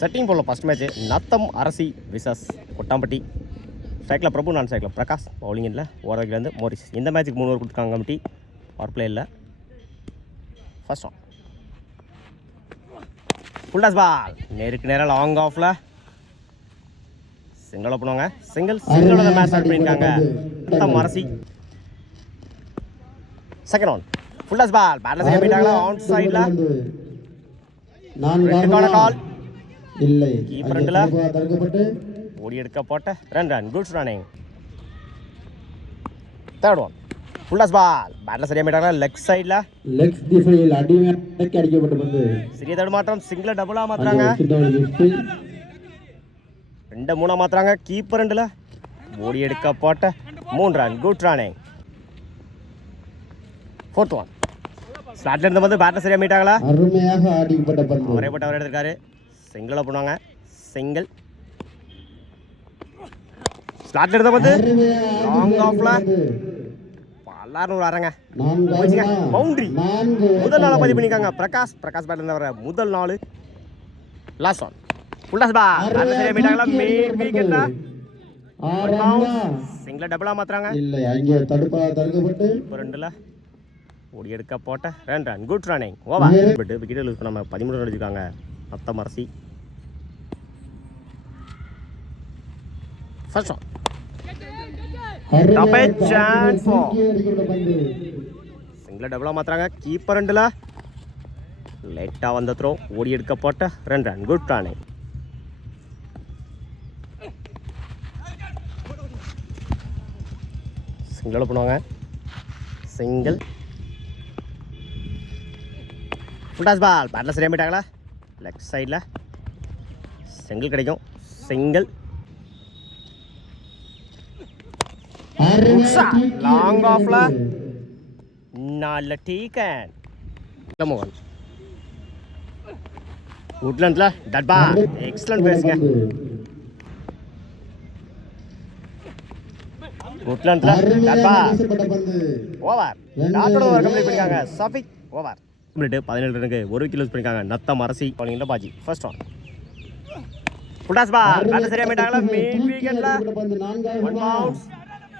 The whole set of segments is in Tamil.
செட்டிங் போடல ஃபஸ்ட் மேட்ச் நத்தம் அரசி விசஸ் கொட்டாம்பட்டி. ஸ்ட்ரைக்கில் பிரபு, நான் ஸ்ட்ரைக்கில் பிரகாஷ், பவுலிங் இல்லை, ஓரவிலேருந்து மோரிஸ். இந்த மேட்ச்சுக்கு 3 ஓவர் கொடுத்துருக்காங்க கமிட்டி. பவர் பிளே இல்லை. First on full toss ball, நேருக்கு நேராக லாங் ஆஃபில் சிங்கிள் பண்ணுவாங்க. சிங்கிளோட மேட்ச் ஸ்டார்ட் பண்ணியிருக்காங்க Natham Arasi. Second on full toss ball, பேட்டில் சரியாக போயிட்டாங்களா ஆன் சைடில். ரெண்டுக்கான கால் இல்லை, கீப்பர் ரெண்டில் ஓடி எடுக்க போட்ட ரன் குட்ஸ் running. Third one full toss ball, பேட்டில் சரியாக போயிட்டாங்களா லெக் சைடில். சிறிய தடுமாற்றம், சிங்கிள டபுளாக மாற்றுறாங்க, 2-3 மாற்றுறாங்க. கீப்பர் ரெண்டில் ஓடி எடுக்க போட்ட 3 run good running. Fourth one ஸ்லாட்ல இருந்து வந்து பேட்டர் சரியா மீட்டாங்களா, அருமையாக ஆடிப்பட்ட பந்து ஒரேபட்ட அவர் எடுத்திருக்காரு. சிங்கிள பண்ணுவாங்க. சிங்கிள் ஸ்லாட்ல இருந்து வந்து லாங் ஆஃப்ல பல்லாரும் அரங்க பவுண்டரி. முதல் நாளை பதிவு பண்ணிருக்காங்க பிரகாஷ் பேட்டர் இருந்து வர முதல் நாள். Last one full toss ball, batter சரியா மீட்டாங்களா மெயின் விக்கெட்ல சிங்கிள டபுளா மாத்துறாங்க. இல்ல அங்கே தடுக்கப்பட்டு ரெண்டுல ஓடி எடுக்க போட்ட run good running over. But wicket lose பண்ணாம 13 ரன் அடிச்சிருக்காங்க Natham Arasi. First on top chance single டபுளா மாத்துறாங்க. கீப்பர் ரெண்டுல லைட்டா வந்த த்ரோ ஓடி எடுக்க போட்ட ரன் குட் ரன்னிங். சிங்கிள் பண்ணுவாங்க. சிங்கிள் ஃபுல் டாஸ் பால், பேட்டில் சரியாக போயிட்டாங்களா லெஃப்ட் சைடில். சிங்கிள் கிடைக்கும். சிங்கிள் லாங் ஆஃப்ல 4 டீக்கன். மோகன் உட்லண்ட்ல டட் பால், எக்ஸலன்ட் பேசுங்க. உட்லண்ட்ல டட் பால் ஓவர். டாட்டோட ஓவர் கம்ப்ளீட் பண்ணிருக்காங்க சஃபிக். ஓவர் 17 ரனுக்கு 1 விக்கெட் லூஸ் பண்ணிருக்காங்க நத்தம் அரசி. பவுலிங்ல Baji. First on full toss ball, batter சரியா போயிட்டாங்களா மெயின் விக்கெட்ல 1 பவுன்ஸ்.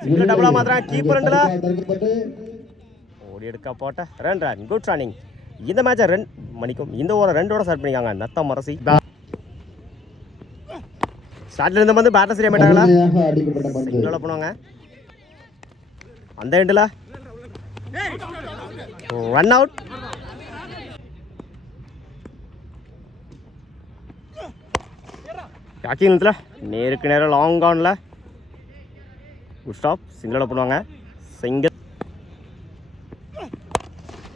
சிங்கிள் டபுளா மாத்துறாங்க. கீப்பர் ரெண்டுல ஓடி எடுக்க போட்ட ரன் குட் ரன்னிங். இந்த மேட்சை ரன் மணிக்கும் இந்த ஓவர் 2 ஸ்டார்ட் பண்ணிருக்காங்க நத்தம் அரசி. ஸ்டார்ட்ல இருந்து வந்து பேட்டர் சரியா போயிட்டாங்களா சிங்கிள் பண்ணுவாங்க. அந்த எண்டில் ரன் அவுட். யாக்கிங்ல நேருக்கு நேரம் லாங் ஆனில் குட் ஸ்டாப். சிங்கிளோட பண்ணுவாங்க. சிங்கிள்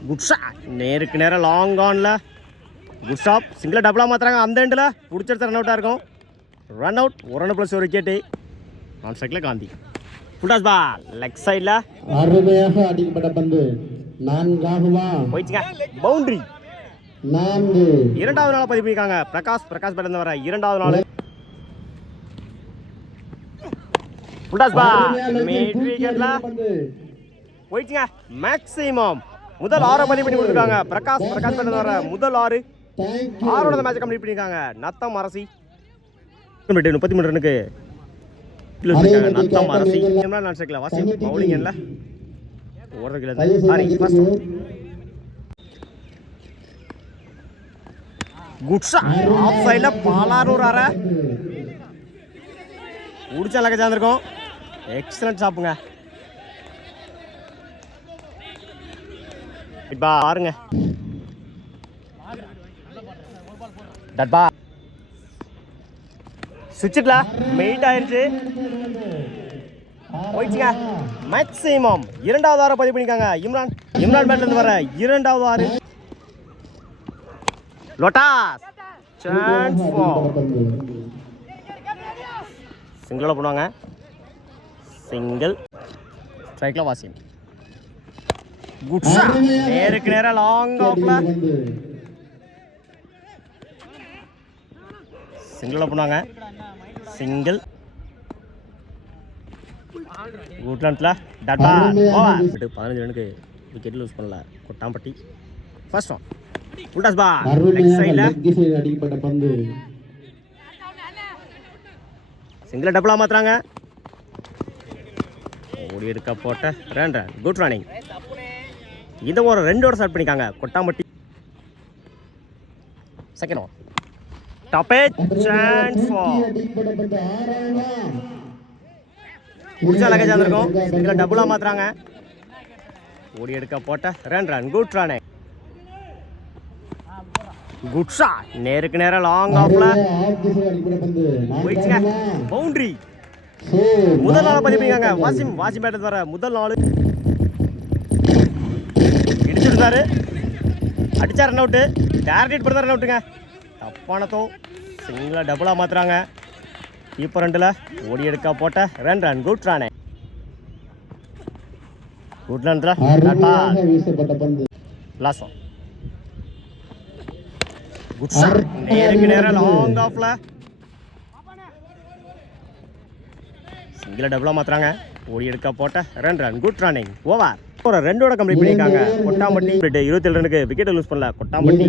குட் ஷாட், நேருக்கு நேரம் லாங் ஆனில் குட் ஸ்டாப். சிங்கிள் டபுளாக மாற்றுறாங்க. அந்த எண்டில் பிடிச்செடுத்த ரன் அவுட்டாக இருக்கும். Run out 1 run plus 1 wicket. நான் சைக்கில் காந்தி ஃபுல் டாஸ் பால், லெக் சைடில் அருமையாக அடிக்கப்பட்ட பந்து 4 போயிடுச்சுங்க பவுண்டரி. 2வது நாள் பதிவு பண்ணிருக்காங்க பிரகாஷ் பேட்டர் இருந்து வர 2வது நாள். ஃபுல் டாஸ் பால், மிட் விக்கெட்ல போயிடுச்சுங்க மேக்ஸிமம். முதல் 6 பதிவு பண்ணி கொடுத்துருக்காங்க பிரகாஷ் பேட்டர் இருந்து வர முதல் 6. 6வது மேட்ச் கம்ப்ளீட் பண்ணிருக்காங்க நத்தம் அரசி. 33 ரனுக்கு நத்தம் அரசி. நான் சேர்க்கல வாசிங் பவுலிங் இல்லை குட் ஷாட் ஆஃப் சைடுல பாலாரூர் அரை உடிச்சா லக்க சேர்ந்துருக்கோம். எக்ஸலன்ட் சாப்புங்க. பாருங்க டட்பா சுவிட்ச்ல மெயிட் ஆயிருச்சு போயிடுச்சுங்க மேக்ஸிமம். 2வது 6 பதிவு பண்ணிருக்காங்க இம்ரான் பேட்ல இருந்து வர 2வது 6. லோட்டாஸ் சான்ஸ் சிங்கிள பண்ணுவாங்க. சிங்கிள் ஸ்ட்ரைக்ல வாசிம் குட் ஷாட், நேருக்கு நேரா லாங் ஆஃப்ல சிங்கிள பண்ணுவாங்க. சிங்கிள் குட்லண்ட்ல டட் பால் ஓவர். 15 ரனுக்கு விக்கெட் லூஸ் பண்ணல Kottampatti. First on full toss ball, leg சைடுல அடிக்கப்பட்ட பந்து சிங்கிள் டபுளாக மாற்றுறாங்க. ஓடி எடுக்க போட்ட ரன். Good running. இந்த ஒரு 2 ஓவர் ஸ்டார்ட் பண்ணிக்காங்க Kottampatti. Second over top chance முடிச்சா லக்கேஜ் வந்திருக்கும். சிங்கிள் டபுளாக மாற்றுறாங்க. ஓடி எடுக்க போட்ட run. Good run. Good shot. நேருக்கு நேரம் லாங் ஆஃப்ல போயிடுச்சுங்க. பவுண்டரி. முதல் நாள் பதிப்பிங்க. வாசிம் பேட்டர் வர முதல் நாள் இடிச்சுட்டாரு. அடிச்சா ரன் அவுட்டு. டார்கெட் பண்ண ரன் அவுட்டுங்க. தப்பானதோ சிங்கிள் டபுளாக மாற்றுறாங்க. கீப்பர் 2ல் ஓடி எடுக்க போட்ட run. Good run. Good run. Last one. Good shot. நேருக்கு நேரம் லாங் ஆஃப்ல சிங்கிள் டபுளாக மாற்றுறாங்க. ஓடி எடுக்க போட்ட ரன். Good running. ஓவர். ஒரு 2 ஓட கம்ப்ளீட் பண்ணியிருக்காங்க கொட்டாம்பட்டி. 27 ரனுக்கு விக்கெட் லூஸ் பண்ணல கொட்டாம்பட்டி.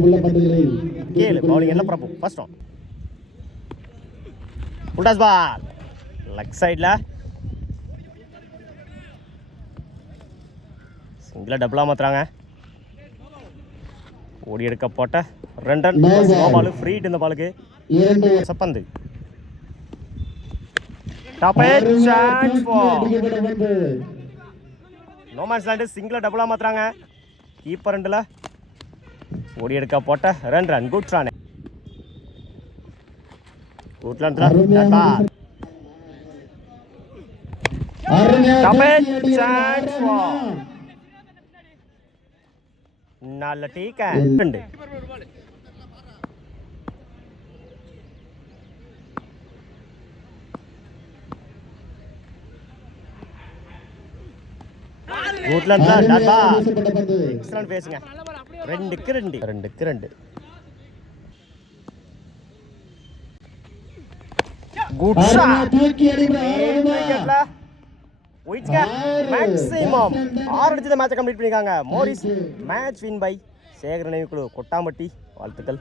கேளு பவுலிங் எல்லாம் proper. First one full toss ball leg சைடில் சிங்கிள் டபுளாக மாற்றுறாங்க. ஓடி எடுக்க போட்ட ரன். பால் ஃப்ரீ ஹிட். இந்த பாலுக்கு சப்பந்து. Top chance no man's land. Single டபுளாக மாற்றுறாங்க. கீப்பர் 2ல் ஓடி எடுக்க போட்ட run. Good run. Good run. Chance நல்ல டீக்க. எக்ஸலன்ட் பேசுங்க. 2க்கு 2. Good shot. மேக்ஸிமம் 6 அடிச்சு மேட்சை கம்ப்ளீட் பண்ணிருக்காங்க. மோரிஸ் மேட்ச் வின் பை சேகர் நினைவுக்குழு கொட்டாம்பட்டி. வாழ்த்துக்கள்.